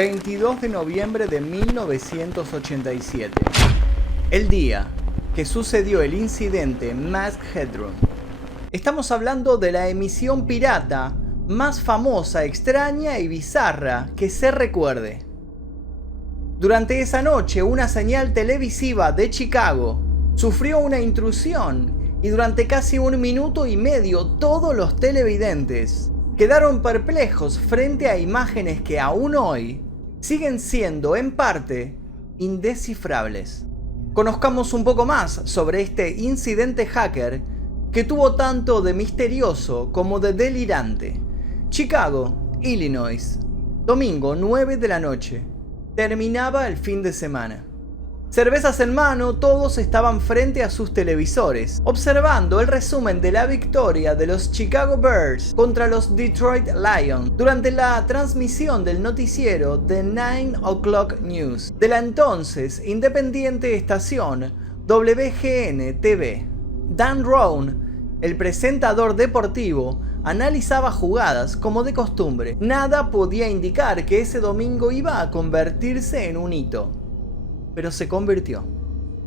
22 de noviembre de 1987. El día que sucedió el incidente Masked Headroom. Estamos hablando de la emisión pirata más famosa, extraña y bizarra que se recuerde. Durante esa noche, una señal televisiva de Chicago sufrió una intrusión y durante casi 1 minuto y medio todos los televidentes quedaron perplejos frente a imágenes que aún hoy siguen siendo en parte indescifrables. Conozcamos un poco más sobre este incidente hacker que tuvo tanto de misterioso como de delirante. Chicago, Illinois, domingo 9 de la noche. Terminaba el fin de semana. Cervezas en mano, todos estaban frente a sus televisores, observando el resumen de la victoria de los Chicago Bears contra los Detroit Lions durante la transmisión del noticiero The 9 O'Clock News de la entonces independiente estación WGN-TV. Dan Roan, el presentador deportivo, analizaba jugadas como de costumbre. Nada podía indicar que ese domingo iba a convertirse en un hito. Pero se convirtió.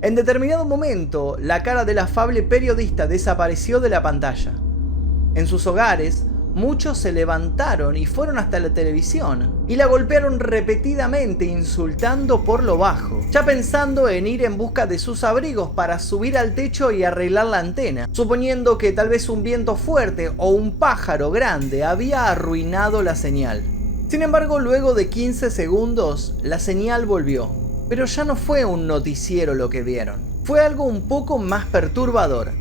En determinado momento, la cara del afable periodista desapareció de la pantalla. En sus hogares, muchos se levantaron y fueron hasta la televisión y la golpearon repetidamente, insultando por lo bajo, ya pensando en ir en busca de sus abrigos para subir al techo y arreglar la antena, suponiendo que tal vez un viento fuerte o un pájaro grande había arruinado la señal. Sin embargo, luego de 15 segundos, la señal volvió. Pero ya no fue un noticiero lo que vieron. Fue algo un poco más perturbador.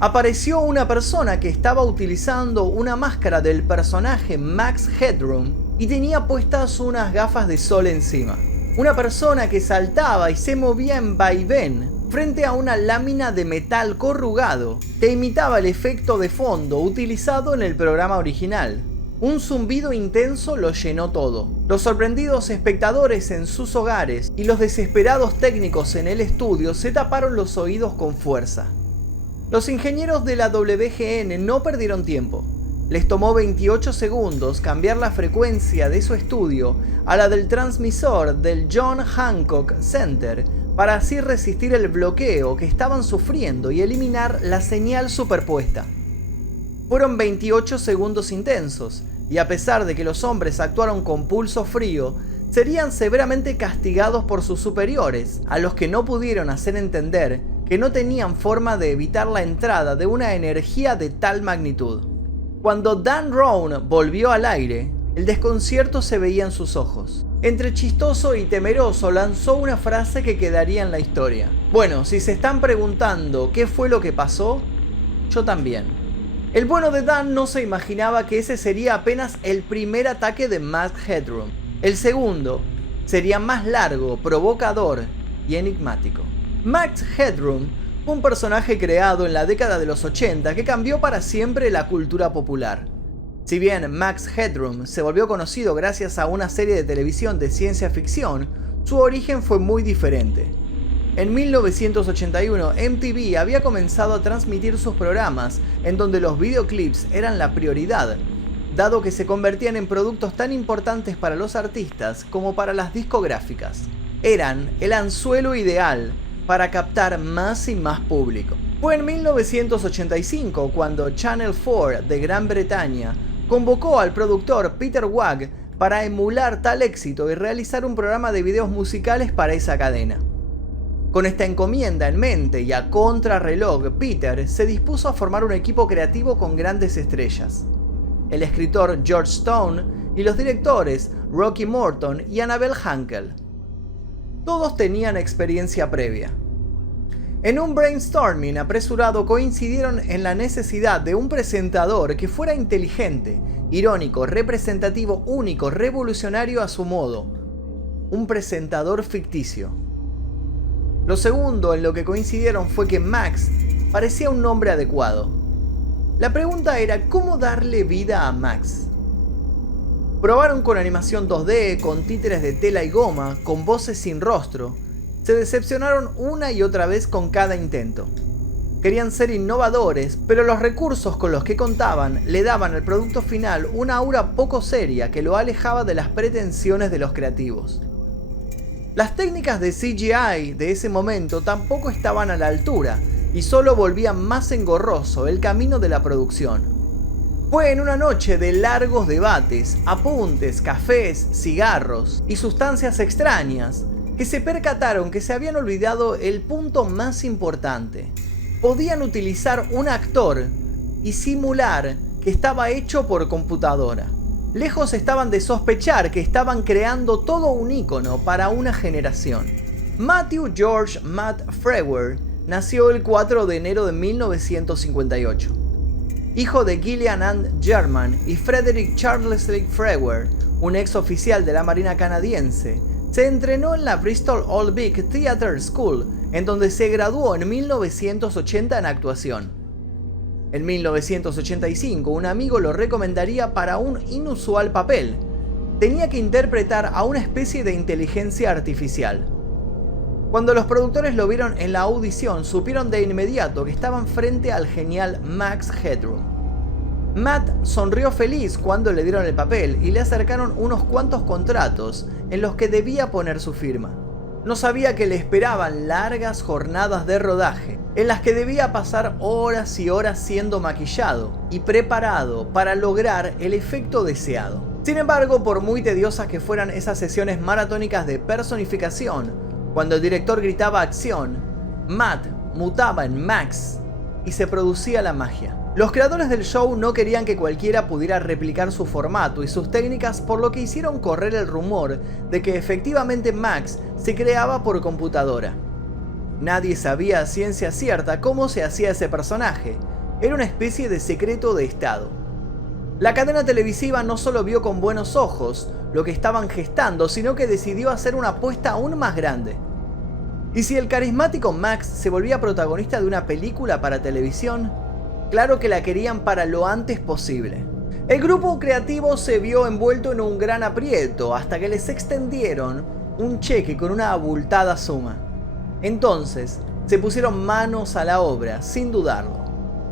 Apareció una persona que estaba utilizando una máscara del personaje Masked Headroom y tenía puestas unas gafas de sol encima. Una persona que saltaba y se movía en vaivén frente a una lámina de metal corrugado que imitaba el efecto de fondo utilizado en el programa original. Un zumbido intenso lo llenó todo. Los sorprendidos espectadores en sus hogares y los desesperados técnicos en el estudio se taparon los oídos con fuerza. Los ingenieros de la WGN no perdieron tiempo. Les tomó 28 segundos cambiar la frecuencia de su estudio a la del transmisor del John Hancock Center para así resistir el bloqueo que estaban sufriendo y eliminar la señal superpuesta. Fueron 28 segundos intensos, y a pesar de que los hombres actuaron con pulso frío, serían severamente castigados por sus superiores, a los que no pudieron hacer entender que no tenían forma de evitar la entrada de una energía de tal magnitud. Cuando Dan Roan volvió al aire, el desconcierto se veía en sus ojos. Entre chistoso y temeroso lanzó una frase que quedaría en la historia. Bueno, si se están preguntando qué fue lo que pasó, yo también. El bueno de Dan no se imaginaba que ese sería apenas el primer ataque de Masked Headroom. El segundo sería más largo, provocador y enigmático. Masked Headroom fue un personaje creado en la década de los 80 que cambió para siempre la cultura popular. Si bien Masked Headroom se volvió conocido gracias a una serie de televisión de ciencia ficción, su origen fue muy diferente. En 1981, MTV había comenzado a transmitir sus programas en donde los videoclips eran la prioridad, dado que se convertían en productos tan importantes para los artistas como para las discográficas. Eran el anzuelo ideal para captar más y más público. Fue en 1985 cuando Channel 4 de Gran Bretaña convocó al productor Peter Wagg para emular tal éxito y realizar un programa de videos musicales para esa cadena. Con esta encomienda en mente y a contrarreloj, Peter se dispuso a formar un equipo creativo con grandes estrellas. El escritor George Stone y los directores Rocky Morton y Annabel Hankel. Todos tenían experiencia previa. En un brainstorming apresurado coincidieron en la necesidad de un presentador que fuera inteligente, irónico, representativo, único, revolucionario a su modo. Un presentador ficticio. Lo segundo en lo que coincidieron fue que Max parecía un nombre adecuado. La pregunta era cómo darle vida a Max. Probaron con animación 2D, con títeres de tela y goma, con voces sin rostro. Se decepcionaron una y otra vez con cada intento. Querían ser innovadores, pero los recursos con los que contaban le daban al producto final una aura poco seria que lo alejaba de las pretensiones de los creativos. Las técnicas de CGI de ese momento tampoco estaban a la altura y solo volvían más engorroso el camino de la producción. Fue en una noche de largos debates, apuntes, cafés, cigarros y sustancias extrañas que se percataron que se habían olvidado el punto más importante. Podían utilizar un actor y simular que estaba hecho por computadora. Lejos estaban de sospechar que estaban creando todo un ícono para una generación. Matthew George Matt Frewer nació el 4 de enero de 1958. Hijo de Gillian Ann German y Frederick Charles Lake Frewer, un ex oficial de la Marina canadiense, se entrenó en la Bristol Old Vic Theatre School, en donde se graduó en 1980 en actuación. En 1985, un amigo lo recomendaría para un inusual papel. Tenía que interpretar a una especie de inteligencia artificial. Cuando los productores lo vieron en la audición, supieron de inmediato que estaban frente al genial Max Headroom. Matt sonrió feliz cuando le dieron el papel y le acercaron unos cuantos contratos en los que debía poner su firma. No sabía que le esperaban largas jornadas de rodaje, en las que debía pasar horas y horas siendo maquillado y preparado para lograr el efecto deseado. Sin embargo, por muy tediosas que fueran esas sesiones maratónicas de personificación, cuando el director gritaba acción, Matt mutaba en Max y se producía la magia. Los creadores del show no querían que cualquiera pudiera replicar su formato y sus técnicas, por lo que hicieron correr el rumor de que efectivamente Max se creaba por computadora. Nadie sabía a ciencia cierta cómo se hacía ese personaje. Era una especie de secreto de estado. La cadena televisiva no solo vio con buenos ojos lo que estaban gestando, sino que decidió hacer una apuesta aún más grande. ¿Y si el carismático Max se volvía protagonista de una película para televisión? Claro que la querían para lo antes posible. El grupo creativo se vio envuelto en un gran aprieto hasta que les extendieron un cheque con una abultada suma. Entonces, se pusieron manos a la obra, sin dudarlo.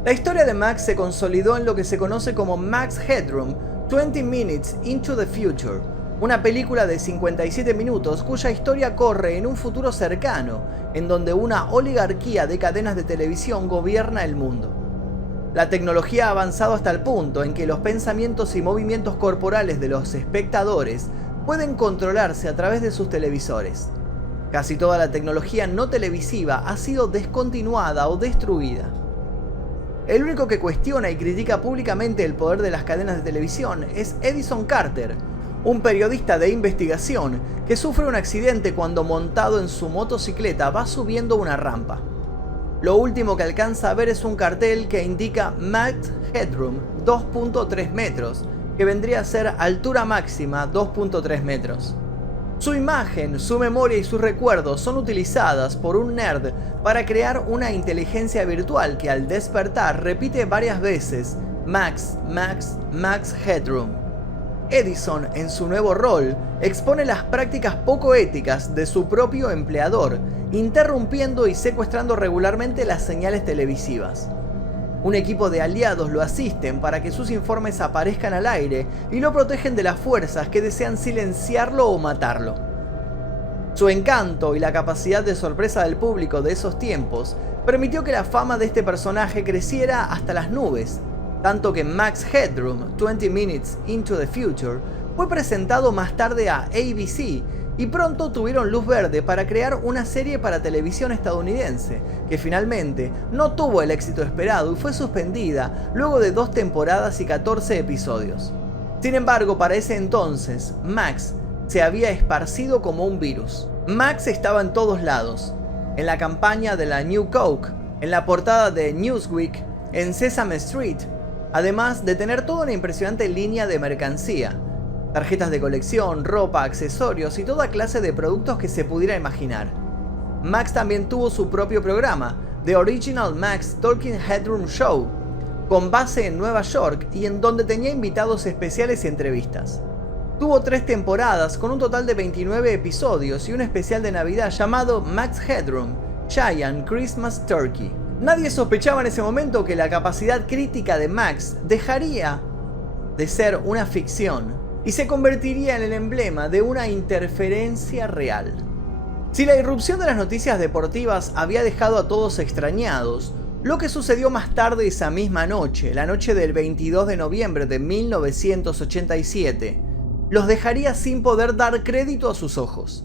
La historia de Max se consolidó en lo que se conoce como Max Headroom 20 Minutes into the Future, una película de 57 minutos cuya historia corre en un futuro cercano, en donde una oligarquía de cadenas de televisión gobierna el mundo. La tecnología ha avanzado hasta el punto en que los pensamientos y movimientos corporales de los espectadores pueden controlarse a través de sus televisores. Casi toda la tecnología no televisiva ha sido descontinuada o destruida. El único que cuestiona y critica públicamente el poder de las cadenas de televisión es Edison Carter, un periodista de investigación que sufre un accidente cuando, montado en su motocicleta, va subiendo una rampa. Lo último que alcanza a ver es un cartel que indica Max Headroom 2.3 metros, que vendría a ser altura máxima 2.3 metros. Su imagen, su memoria y sus recuerdos son utilizadas por un nerd para crear una inteligencia virtual que al despertar repite varias veces Max, Max, Max Headroom. Edison, en su nuevo rol, expone las prácticas poco éticas de su propio empleador, interrumpiendo y secuestrando regularmente las señales televisivas. Un equipo de aliados lo asisten para que sus informes aparezcan al aire y lo protegen de las fuerzas que desean silenciarlo o matarlo. Su encanto y la capacidad de sorpresa del público de esos tiempos permitió que la fama de este personaje creciera hasta las nubes, tanto que Max Headroom 20 Minutes into the Future fue presentado más tarde a ABC y pronto tuvieron luz verde para crear una serie para televisión estadounidense, que finalmente no tuvo el éxito esperado y fue suspendida luego de 2 temporadas y 14 episodios. Sin embargo, para ese entonces, Max se había esparcido como un virus. Max estaba en todos lados, en la campaña de la New Coke, en la portada de Newsweek, en Sesame Street, además de tener toda una impresionante línea de mercancía, tarjetas de colección, ropa, accesorios y toda clase de productos que se pudiera imaginar. Max también tuvo su propio programa, The Original Max Talking Headroom Show, con base en Nueva York y en donde tenía invitados especiales y entrevistas. Tuvo 3 temporadas con un total de 29 episodios y un especial de Navidad llamado Max Headroom Giant Christmas Turkey. Nadie sospechaba en ese momento que la capacidad crítica de Max dejaría de ser una ficción y se convertiría en el emblema de una interferencia real. Si la irrupción de las noticias deportivas había dejado a todos extrañados, lo que sucedió más tarde esa misma noche, la noche del 22 de noviembre de 1987, los dejaría sin poder dar crédito a sus ojos.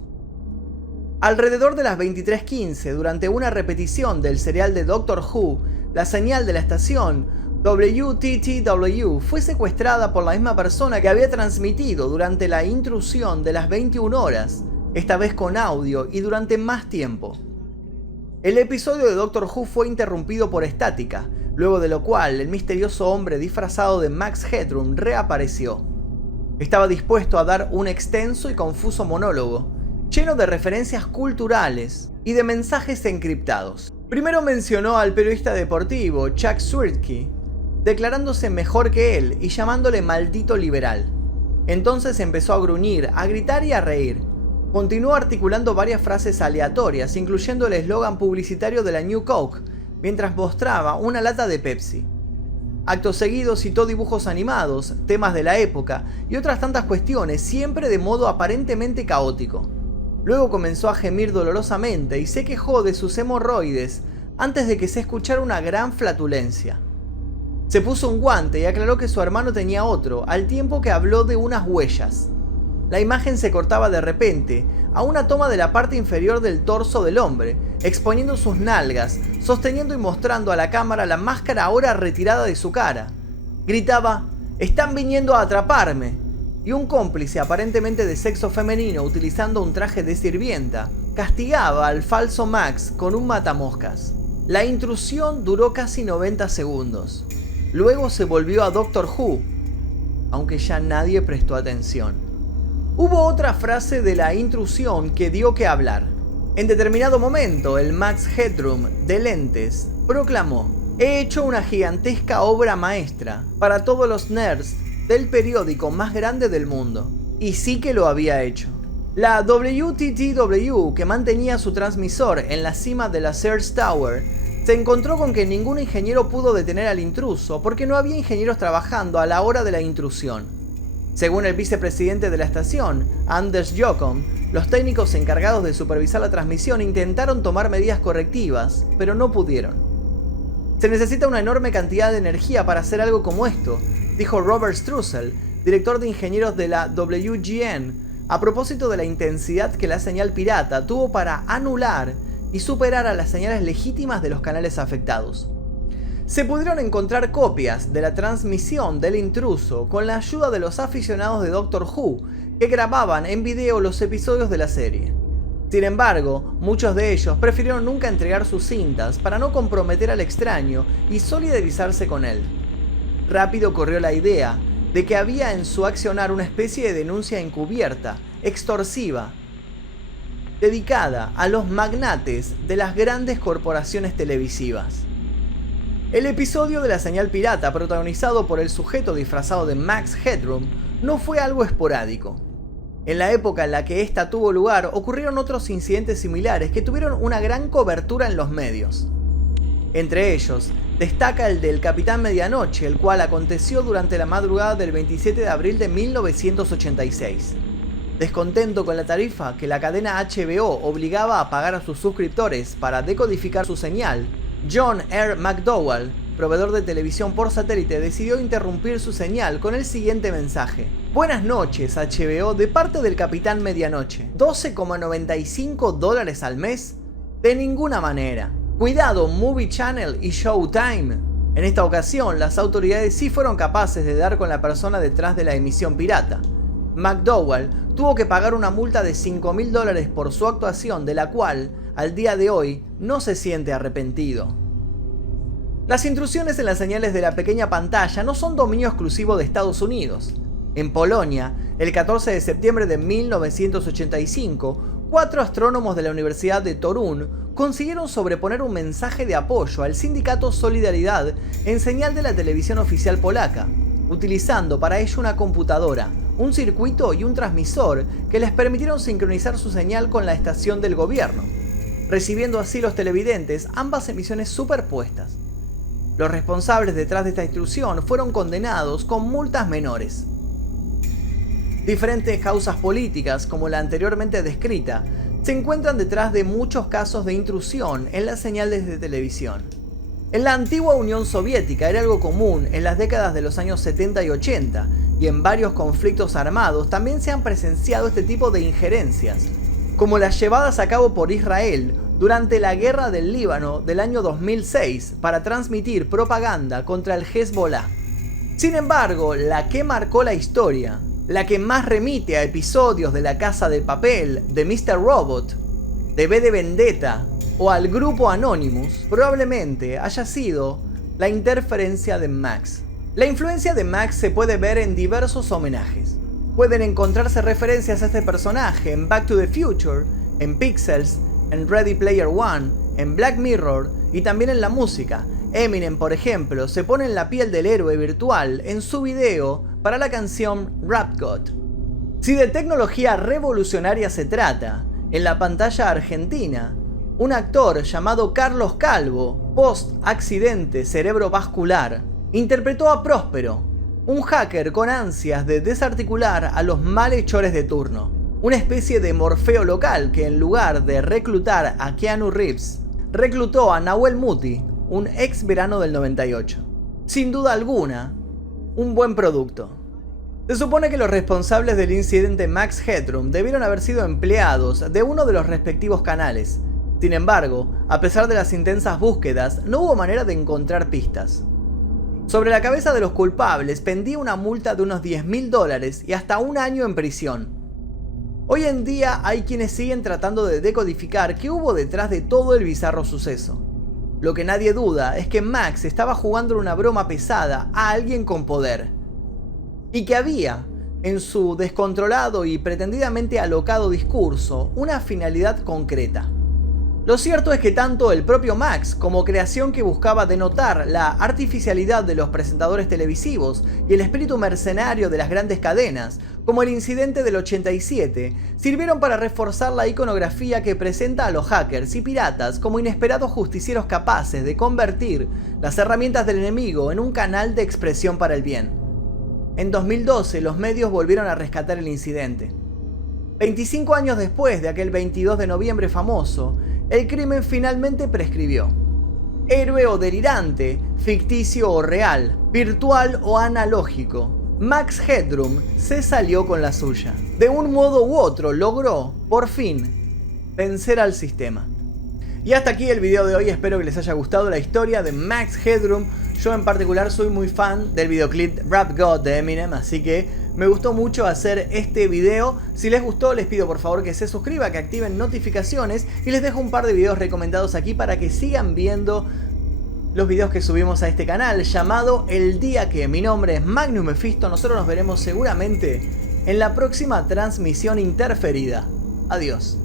Alrededor de las 23:15, durante una repetición del serial de Doctor Who, la señal de la estación WTTW fue secuestrada por la misma persona que había transmitido durante la intrusión de las 21 horas, esta vez con audio y durante más tiempo. El episodio de Doctor Who fue interrumpido por estática, luego de lo cual el misterioso hombre disfrazado de Max Headroom reapareció. Estaba dispuesto a dar un extenso y confuso monólogo, lleno de referencias culturales y de mensajes encriptados. Primero mencionó al periodista deportivo Chuck Swirsky, declarándose mejor que él y llamándole maldito liberal. Entonces empezó a gruñir, a gritar y a reír. Continuó articulando varias frases aleatorias, incluyendo el eslogan publicitario de la New Coke, mientras mostraba una lata de Pepsi. Acto seguido citó dibujos animados, temas de la época y otras tantas cuestiones, siempre de modo aparentemente caótico. Luego comenzó a gemir dolorosamente y se quejó de sus hemorroides antes de que se escuchara una gran flatulencia. Se puso un guante y aclaró que su hermano tenía otro, al tiempo que habló de unas huellas. La imagen se cortaba de repente a una toma de la parte inferior del torso del hombre, exponiendo sus nalgas, sosteniendo y mostrando a la cámara la máscara ahora retirada de su cara. Gritaba: «¡Están viniendo a atraparme!» Y un cómplice aparentemente de sexo femenino utilizando un traje de sirvienta castigaba al falso Max con un matamoscas. La intrusión duró casi 90 segundos. Luego se volvió a Doctor Who, aunque ya nadie prestó atención. Hubo otra frase de la intrusión que dio que hablar. En determinado momento, el Max Headroom de lentes proclamó: «He hecho una gigantesca obra maestra para todos los nerds del periódico más grande del mundo». Y sí que lo había hecho. La WTTW, que mantenía su transmisor en la cima de la Sears Tower, se encontró con que ningún ingeniero pudo detener al intruso porque no había ingenieros trabajando a la hora de la intrusión. Según el vicepresidente de la estación, Anders Jockum, los técnicos encargados de supervisar la transmisión intentaron tomar medidas correctivas, pero no pudieron. «Se necesita una enorme cantidad de energía para hacer algo como esto», dijo Robert Strussel, director de ingenieros de la WGN, a propósito de la intensidad que la señal pirata tuvo para anular y superar a las señales legítimas de los canales afectados. Se pudieron encontrar copias de la transmisión del intruso con la ayuda de los aficionados de Doctor Who que grababan en video los episodios de la serie. Sin embargo, muchos de ellos prefirieron nunca entregar sus cintas para no comprometer al extraño y solidarizarse con él. Rápido corrió la idea de que había en su accionar una especie de denuncia encubierta, extorsiva, dedicada a los magnates de las grandes corporaciones televisivas. El episodio de la señal pirata, protagonizado por el sujeto disfrazado de Max Headroom, no fue algo esporádico. En la época en la que esta tuvo lugar, ocurrieron otros incidentes similares que tuvieron una gran cobertura en los medios. Entre ellos, destaca el del Capitán Medianoche, el cual aconteció durante la madrugada del 27 de abril de 1986. Descontento con la tarifa que la cadena HBO obligaba a pagar a sus suscriptores para decodificar su señal, John R. McDowell, proveedor de televisión por satélite, decidió interrumpir su señal con el siguiente mensaje: «Buenas noches, HBO, de parte del Capitán Medianoche. $12,95 al mes? De ninguna manera. Cuidado, Movie Channel y Showtime». En esta ocasión, las autoridades sí fueron capaces de dar con la persona detrás de la emisión pirata. McDowell tuvo que pagar una multa de $5,000 por su actuación, de la cual, al día de hoy, no se siente arrepentido. Las intrusiones en las señales de la pequeña pantalla no son dominio exclusivo de Estados Unidos. En Polonia, el 14 de septiembre de 1985, 4 astrónomos de la Universidad de Torún consiguieron sobreponer un mensaje de apoyo al sindicato Solidaridad en señal de la televisión oficial polaca, utilizando para ello una computadora, un circuito y un transmisor que les permitieron sincronizar su señal con la estación del gobierno. recibiendo así los televidentes ambas emisiones superpuestas. Los responsables detrás de esta intrusión fueron condenados con multas menores. Diferentes causas políticas, como la anteriormente descrita, se encuentran detrás de muchos casos de intrusión en las señales de televisión. En la antigua Unión Soviética era algo común en las décadas de los años 70 y 80, y en varios conflictos armados también se han presenciado este tipo de injerencias, como las llevadas a cabo por Israel durante la guerra del Líbano del año 2006 para transmitir propaganda contra el Hezbollah. Sin embargo, la que marcó la historia, la que más remite a episodios de La Casa de Papel, de Mr. Robot, de V de Vendetta o al grupo Anonymous, probablemente haya sido la interferencia de Max. La influencia de Max se puede ver en diversos homenajes. Pueden encontrarse referencias a este personaje en Back to the Future, en Pixels, en Ready Player One, en Black Mirror y también en la música. Eminem, por ejemplo, se pone en la piel del héroe virtual en su video para la canción Rap God. Si de tecnología revolucionaria se trata, en la pantalla argentina, un actor llamado Carlos Calvo, post-accidente cerebrovascular, interpretó a Próspero, un hacker con ansias de desarticular a los malhechores de turno. Una especie de Morfeo local que en lugar de reclutar a Keanu Reeves, reclutó a Nahuel Muti, un ex verano del 98. Sin duda alguna, un buen producto. Se supone que los responsables del incidente Max Headroom debieron haber sido empleados de uno de los respectivos canales. Sin embargo, a pesar de las intensas búsquedas, no hubo manera de encontrar pistas. Sobre la cabeza de los culpables pendía una multa de unos $10.000 y hasta 1 año en prisión. Hoy en día hay quienes siguen tratando de decodificar qué hubo detrás de todo el bizarro suceso. Lo que nadie duda es que Max estaba jugando una broma pesada a alguien con poder. Y que había, en su descontrolado y pretendidamente alocado discurso, una finalidad concreta. Lo cierto es que tanto el propio Max, como creación que buscaba denotar la artificialidad de los presentadores televisivos y el espíritu mercenario de las grandes cadenas, como el incidente del 87, sirvieron para reforzar la iconografía que presenta a los hackers y piratas como inesperados justicieros capaces de convertir las herramientas del enemigo en un canal de expresión para el bien. En 2012 los medios volvieron a rescatar el incidente. 25 años después de aquel 22 de noviembre famoso, el crimen finalmente prescribió. Héroe o delirante, ficticio o real, virtual o analógico, Max Headroom se salió con la suya. De un modo u otro logró, por fin, vencer al sistema. Y hasta aquí el video de hoy, espero que les haya gustado la historia de Max Headroom. Yo en particular soy muy fan del videoclip Rap God de Eminem, así que me gustó mucho hacer este video. Si les gustó, les pido por favor que se suscriban, que activen notificaciones y les dejo un par de videos recomendados aquí para que sigan viendo los videos que subimos a este canal llamado El Día Que. Mi nombre es Magnum Mephisto, nosotros nos veremos seguramente en la próxima transmisión interferida. Adiós.